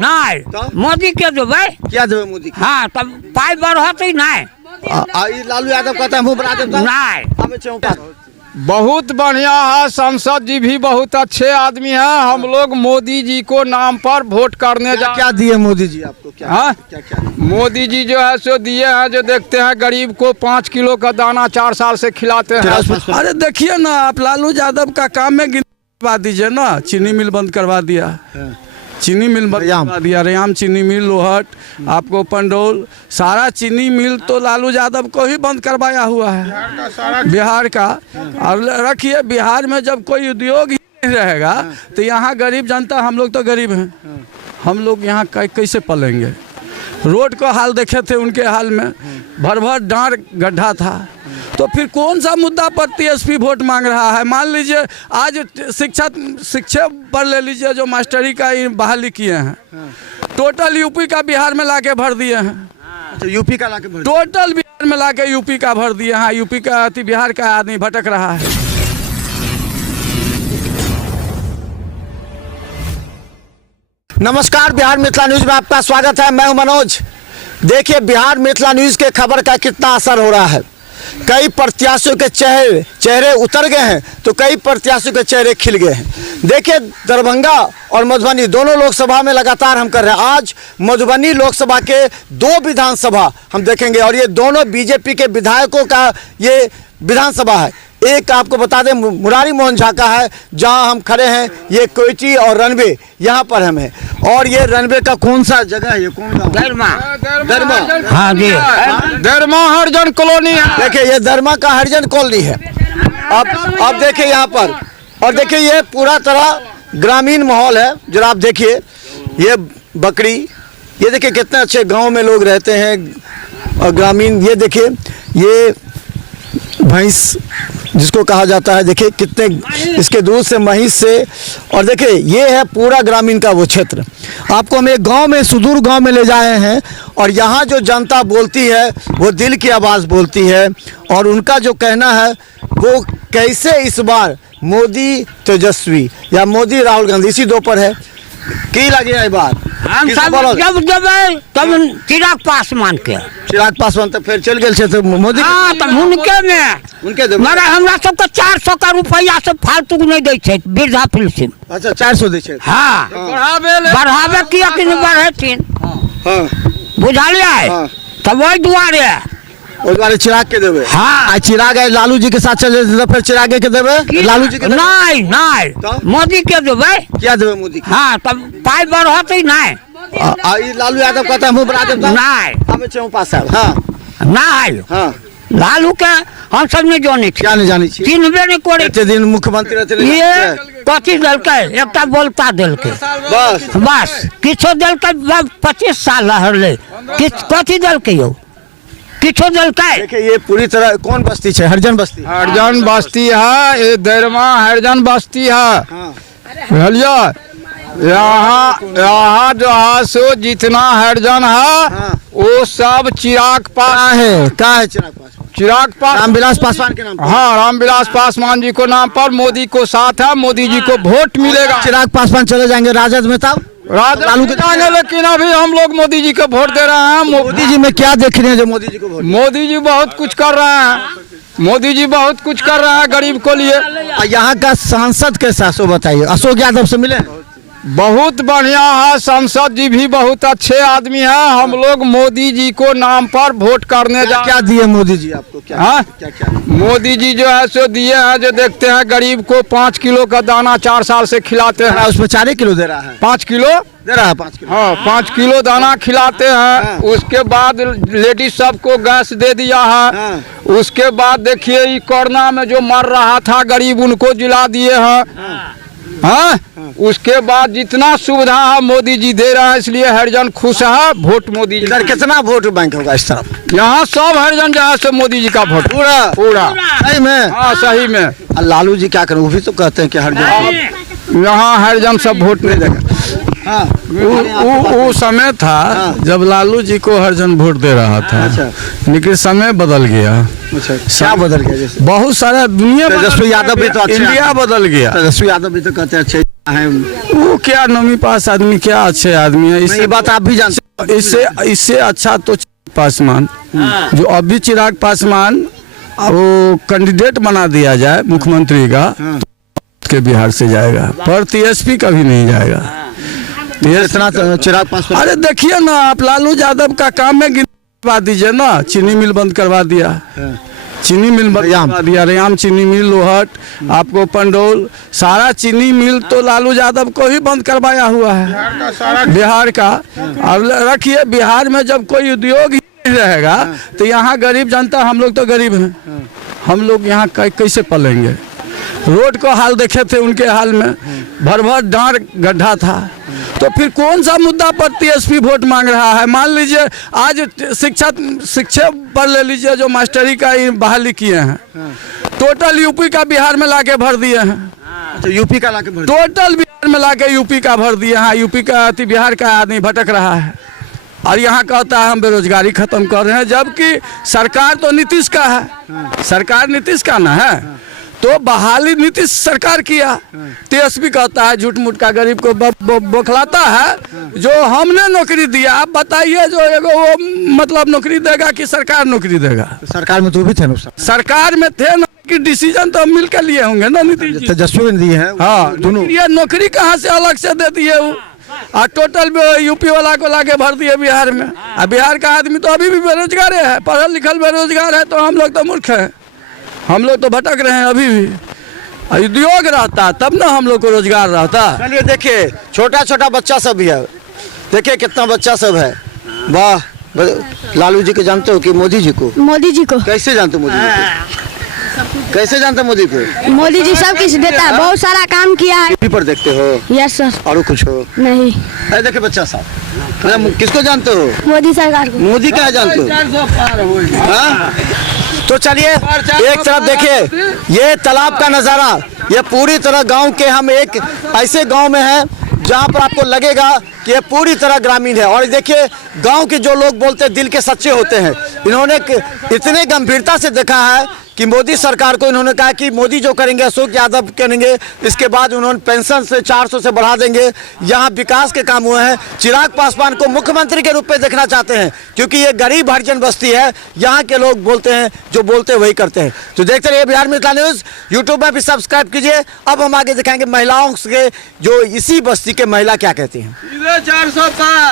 नहीं मोदी के देवे क्या देवे मोदी के? हाँ तब पाई बढ़त ही नहीं लालू यादव कहता है मुँह बना देता नहीं हमें चौंका बहुत बढ़िया है। सांसद जी भी बहुत अच्छे आदमी हैं। हम लोग मोदी जी को नाम पर वोट करने जा। क्या दिए मोदी जी आपको? क्या हाँ? क्या मोदी जी जो है सो दिए हैं, जो देखते हैं गरीब को 5 किलो का दाना 4 साल से खिलाते हैं। अरे देखिए ना आप लालू यादव का काम में गिनवा दीजिए ना। चीनी मिल बंद करवा दिया, चीनी मिल बंद करवा दिया, रेयाम चीनी मिल, लोहट, आपको पंडोल, सारा चीनी मिल तो लालू यादव को ही बंद करवाया हुआ है बिहार का। और रखिए बिहार में जब कोई उद्योग ही नहीं रहेगा तो यहाँ गरीब जनता, हम लोग तो गरीब हैं, हम लोग यहाँ कैसे पलेंगे। रोड का हाल देखे थे उनके हाल में, भर भर डांड गड्ढा था। तो फिर कौन सा मुद्दा पर टीएसपी वोट मांग रहा है? मान लीजिए आज शिक्षा पर ले लीजिए, जो मास्टरी का बहाली किए हैं, टोटल यूपी का बिहार में लाके भर दिए हैं। अच्छा, यूपी का लाके भर टोटल बिहार में लाके यूपी का भर दिए हैं। यूपी का बिहार का आदमी भटक रहा है। नमस्कार, बिहार मिथिला न्यूज में आपका स्वागत है। मैं हूं मनोज। देखिए बिहार मिथिला न्यूज के खबर का कितना असर हो रहा है। कई प्रत्याशियों के चेहरे उतर गए हैं तो कई प्रत्याशियों के चेहरे खिल गए हैं। देखिए दरभंगा और मधुबनी दोनों लोकसभा में लगातार हम कर रहे हैं। आज मधुबनी लोकसभा के 2 विधानसभा हम देखेंगे और ये दोनों बीजेपी के विधायकों का ये विधानसभा है। एक आपको बता दें मुरारी मोहन झा का है, जहां हम खड़े हैं। ये कोयटी और रनवे यहाँ पर हम हैं। और ये रनवे का कौन सा जगह है? ये कौन गाँव? दरमा हाँ जी, दरमा हरिजन कॉलोनी है। देखिए ये दरमा का हरिजन कॉलोनी है। अब देखिए यहाँ पर, और देखिए ये पूरा तरह ग्रामीण माहौल है। जरा आप देखिए ये बकरी, ये देखिए कितने अच्छे गांव में लोग रहते हैं और ग्रामीण। ये देखिए ये भैंस जिसको कहा जाता है, देखिए कितने इसके दूध से, महिष से। और देखिए ये है पूरा ग्रामीण का वो क्षेत्र। आपको हम एक गांव में, सुदूर गांव में ले जाए हैं और यहाँ जो जनता बोलती है वो दिल की आवाज़ बोलती है। और उनका जो कहना है वो कैसे इस बार मोदी तेजस्वी या मोदी राहुल गांधी, इसी 2 पर है। की लगे है बात हम सब जब तब चिराग पासवान के। चिराग पासवान तो फिर चल गए तो मोदी। हाँ तब उनके में मगर हमरा सबके 400 का रुपया से फालतू नहीं दै छै वृद्धा पेंशन। अच्छा 400 दै छै। हाँ बढ़ावे किया कि नहीं बढ़ेथिन। हाँ बुझलिए तब वही दुआरे चिराग के देवे। हाँ चिराग लालू जी के साथ चले तो फिर चिरागे के देवे, लालू जी के नहीं मोदी के देवे। क्या देवे मोदी? हाँ तब पाई बढ़त ही नहीं लालू यादव कहता है मुँह बना देता नहीं हमें चौपा साहब। हाँ नहीं हाँ लालू के हम सब नहीं जाने क्या नहीं जानी चाहिए, चिन्हबे नहीं करे। एते दिन मुख्यमंत्री रहते ये कथी दिलकै? एकटा बोलता दिलकै बस किछो दिलकै। 25 साल रहले कथी दिलकै यौ? किछो दिलकै? देखिए ये पूरी तरह कौन बस्ती है? हरिजन बस्ती। हरिजन बस्ती है, ये दरमा हरिजन बस्ती है। बुझलिए यहाँ जो है सो जितना हरिजन है वो सब चिराग पास है। कहाँ है चिराग पास? रामविलास पासवान के नाम पर। हाँ रामविलास पासवान जी को नाम पर मोदी को साथ है, मोदी जी को वोट मिलेगा। चिराग पासवान चले जाएंगे राजद में तब लालू के जाएंगे, लेकिन अभी हम लोग मोदी जी को वोट दे रहे हैं। मोदी जी में क्या देख रहे हैं जो मोदी जी को वोट? मोदी जी बहुत कुछ कर रहे हैं, मोदी जी बहुत कुछ कर रहे हैं गरीब को लिए। यहाँ का सांसद कैसा सो बताइए? अशोक यादव से मिले? बहुत बढ़िया है, सांसद जी भी बहुत अच्छे आदमी हैं। हम लोग मोदी जी को नाम पर वोट करने जा। क्या दिए मोदी जी आपको? क्या मोदी जी जो है सो दिए हैं, जो देखते हैं गरीब को 5 किलो का दाना 4 साल से खिलाते हैं। उसमें 4 किलो दे रहा है? 5 किलो दे रहा है। 5 किलो हाँ 5 किलो दाना खिलाते हैं। उसके बाद लेडीज सबको गैस दे दिया है। उसके बाद देखिए कोरोना में जो मर रहा था गरीब उनको जिला दिए हैं। हाँ उसके बाद जितना सुविधा है मोदी जी दे रहे हैं, इसलिए हरिजन खुश है। वोट मोदी जी। इधर कितना वोट बैंक होगा इस तरफ? यहाँ सब हरिजन जो है सो मोदी जी का वोट पूरा सही में। हाँ सही में। लालू जी क्या करें? वो भी तो कहते हैं कि हरिजन, यहाँ हरिजन सब वोट नहीं देगा। वो समय था जब लालू जी को हरिजन वोट दे रहा था। लेकिन समय बदल गया। क्या बदल गया? जैसे बहुत सारा दुनिया, तेजस्वी यादव भी तो इंडिया बदल गया। तेजस्वी यादव भी तो कहते हैं अच्छे है वो क्या नौवीं पास आदमी, क्या अच्छे आदमी है। ये बात आप भी जानते इससे अच्छा तो चिराग पासवान, जो अभी चिराग पासवान वो कैंडिडेट बना दिया जाए मुख्यमंत्री का, तो के बिहार से जाएगा, पर टीएसपी कभी नहीं जाएगा। इतना चिराग पासवान, अरे देखिए ना आप, लालू यादव का काम में गिनवा दीजिए ना, चीनी मिल बंद करवा दिया, चीनी मिल बंद करवा दिया, रेयाम चीनी मिल, लोहट, आपको पंडोल, सारा चीनी मिल तो लालू यादव को ही बंद करवाया हुआ है बिहार का। अब रखिए, बिहार में जब कोई उद्योग ही नहीं रहेगा तो यहाँ गरीब जनता, हम लोग तो गरीब हैं, हम लोग यहाँ कैसे पलेंगे। रोड को हाल देखे थे उनके हाल में, भर भर डांर गड्ढा था। तो फिर कौन सा मुद्दा पर टीएसपी वोट मांग रहा है। मान लीजिए आज शिक्षा पर ले लीजिए, जो मास्टरी का बहाली किए हैं, टोटल यूपी का बिहार में लाके भर दिए हैं। अच्छा, यूपी का लाके टोटल बिहार में लाके यूपी का भर दिए हैं। यूपी का बिहार का आदमी भटक रहा है और यहाँ कहता है हम बेरोजगारी खत्म कर रहे हैं, जबकि सरकार तो नीतीश का है, सरकार नीतीश का ना है, तो बहाली नीतीश सरकार किया। टीएसपी कहता है झूठ मूठ का गरीब को बौखलाता है, जो हमने नौकरी दिया। आप बताइए, जो एगो वो मतलब नौकरी देगा कि सरकार नौकरी देगा। सरकार में तो भी थे ना, सरकार में थे ना, कि डिसीजन तो मिल के लिए होंगे ना नीतीश जी। तेजस्वी ने दिए हैं। हाँ, दोनों ये नौकरी कहाँ से अलग से दे दिए वो, और टोटल यूपी वाला को लाके भर दिए बिहार में। और बिहार का आदमी तो अभी भी बेरोजगार है, पढ़ल लिखल बेरोजगार है, तो हम लोग तो मूर्ख हैं, हम लोग तो भटक रहे हैं अभी भी। उद्योग रहता तब ना हम लोग को रोजगार रहता। चलिए देखिए, छोटा छोटा बच्चा सब भी है, देखिए कितना बच्चा सब है। वाह, लालू जी को जानते हो कि मोदी जी को? मोदी जी को कैसे जानते हो? मोदी जी को कैसे जानते हो? मोदी को मोदी जी सब कुछ देता है, बहुत सारा काम किया है। टीवी पर देखते हो? Yes sir. और कुछ हो? नहीं। अरे देखिए बच्चा साहब, किसको जानते हो? मोदी सरकार को। मोदी का जानते हो? हाँ? तो चलिए एक तरफ देखिए, ये तालाब का नज़ारा, ये पूरी तरह गांव के, हम एक ऐसे गांव में हैं जहां पर आपको लगेगा कि ये पूरी तरह ग्रामीण है। और देखिए गांव के जो लोग बोलते हैं दिल के सच्चे होते हैं, इन्होंने इतने गंभीरता से देखा है कि मोदी सरकार को इन्होंने कहा कि मोदी जो करेंगे अशोक यादव करेंगे, इसके बाद उन्होंने पेंशन से 400 से बढ़ा देंगे। यहाँ विकास के काम हुए हैं। चिराग पासवान को मुख्यमंत्री के रूप में देखना चाहते हैं, क्योंकि ये गरीब हरिजन बस्ती है, यहाँ के लोग बोलते हैं, जो बोलते हैं वही करते हैं। तो देखते रहिए बिहार मिथिला न्यूज़, यूट्यूब में भी सब्सक्राइब कीजिए। अब हम आगे दिखाएंगे महिलाओं के, जो इसी बस्ती के महिला क्या कहती हैं। 400 का